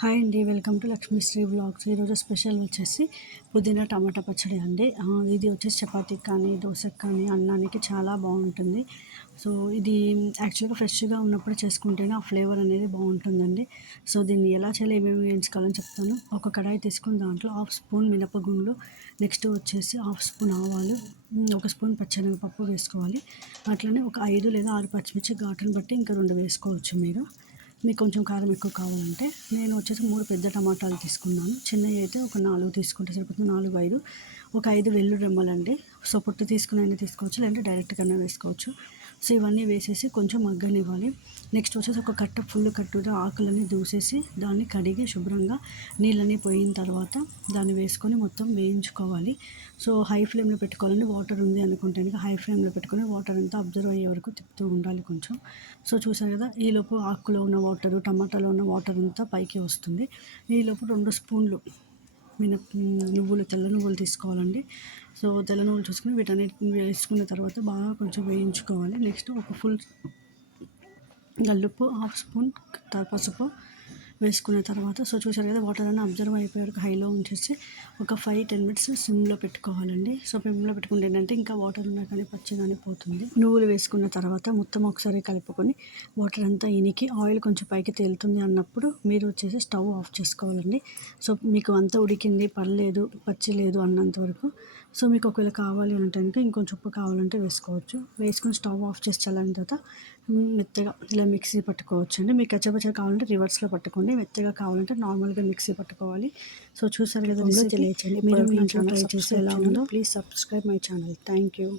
Hi అండి, welcome to Lakshmisri blogs. ఈరోజు special వచ్చేసి పుదీనా టమాటా పచ్చడి అండి. ఇది వచ్చేసి చపాతీకి కానీ దోశకి కానీ అన్నానికి చాలా బాగుంటుంది. సో ఇది యాక్చువల్గా ఫ్రెష్గా ఉన్నప్పుడు చేసుకుంటేనే ఆ ఫ్లేవర్ అనేది బాగుంటుందండి. సో దీన్ని ఎలా చేయాలి, ఏమేమి వేయించుకోవాలని చెప్తాను. ఒక కడాయి తీసుకుని దాంట్లో 1/2 స్పూన్ మినపగుండ్లు, నెక్స్ట్ వచ్చేసి 1/2 స్పూన్ ఆవాలు, 1 స్పూన్ పచ్చెనగపప్పు వేసుకోవాలి. అట్లనే ఒక 5 లేదా 6 పచ్చిమిర్చి, ఘాటును బట్టి ఇంకా 2 వేసుకోవచ్చు మీరు. మీకు కొంచెం కారం ఎక్కువ కావాలంటే. నేను వచ్చేసి 3 పెద్ద టమాటాలు తీసుకున్నాను. చిన్నవి అయితే ఒక 4 తీసుకుంటే సరిపోతుంది. 4, 5 ఒక 5 వెల్లుల్లి రెమ్మలండి. సో పొట్టు తీసుకుని అయినా తీసుకోవచ్చు, లేదంటే డైరెక్ట్గానే వేసుకోవచ్చు. సో ఇవన్నీ వేసేసి కొంచెం మగ్గనివ్వాలి. నెక్స్ట్ వచ్చేసి ఒక ఫుల్ కట్టుగా ఆకులన్నీ దూసేసి దాన్ని కడిగి శుభ్రంగా నీళ్ళని పోయిన తర్వాత దాన్ని వేసుకొని మొత్తం వేయించుకోవాలి. సో హై ఫ్లేమ్లో పెట్టుకోవాలండి. వాటర్ ఉంది అనుకుంటే హై ఫ్లేమ్లో పెట్టుకొని వాటర్ అంతా అబ్జర్వ్ అయ్యే వరకు తిప్పుతూ ఉండాలి కొంచెం. సో చూసారు కదా, ఈలోపు ఆకులో ఉన్న వాటరు, టమాటాలో ఉన్న వాటర్ అంతా పైకి వస్తుంది. ఈలోపు 2 స్పూన్లు నువ్వులు, తెల్ల నువ్వులు తీసుకోవాలండి. సో తెల్ల నువ్వులు చూసుకుని వీటన్నిటిని వేసుకున్న తర్వాత బాగా కొంచెం వేయించుకోవాలి. నెక్స్ట్ ఒక ఫుల్ గల్లుప్పు, 1/2 స్పూన్ పసుపు వేసుకున్న తర్వాత సో చూసారు కదా, వాటర్ అన్నీ అబ్జర్వ్ అయిపోయే వరకు హైలో ఉంచేసి ఒక 5-10 మినిట్స్ సిమ్లో పెట్టుకోవాలండి. సో సిమ్లో పెట్టుకుంటే ఏంటంటే ఇంకా వాటర్ ఉన్నా కానీ పచ్చిగానే పోతుంది. నువ్వులు వేసుకున్న తర్వాత మొత్తం ఒకసారి కలుపుకొని వాటర్ అంతా ఇనికి ఆయిల్ కొంచెం పైకి తేలుతుంది అన్నప్పుడు మీరు వచ్చేసి స్టవ్ ఆఫ్ చేసుకోవాలండి. సో మీకు అంతా ఉడికింది, పర్లేదు, పచ్చి లేదు అన్నంత వరకు. సో మీకు ఒకవేళ కావాలి అంటే కనుక ఇంకొంచెం ఉప్పు కావాలంటే వేసుకోవచ్చు. వేసుకొని స్టవ్ ఆఫ్ చేసి చల్లని తర్వాత మెత్తగా ఇలా మిక్సీ పట్టుకోవచ్చు అండి. మీకు కచ్చపచ్చగా కావాలంటే రివర్స్లో పట్టుకోండి, మెత్తగా కావాలంటే నార్మల్గా మిక్సీ పట్టుకోవాలి. సో చూసారు కదా, తెలియచండి. మీరు మీ ఇంట్లో ట్రై చేసి ఎలా ఉందో please subscribe my channel. Thank you.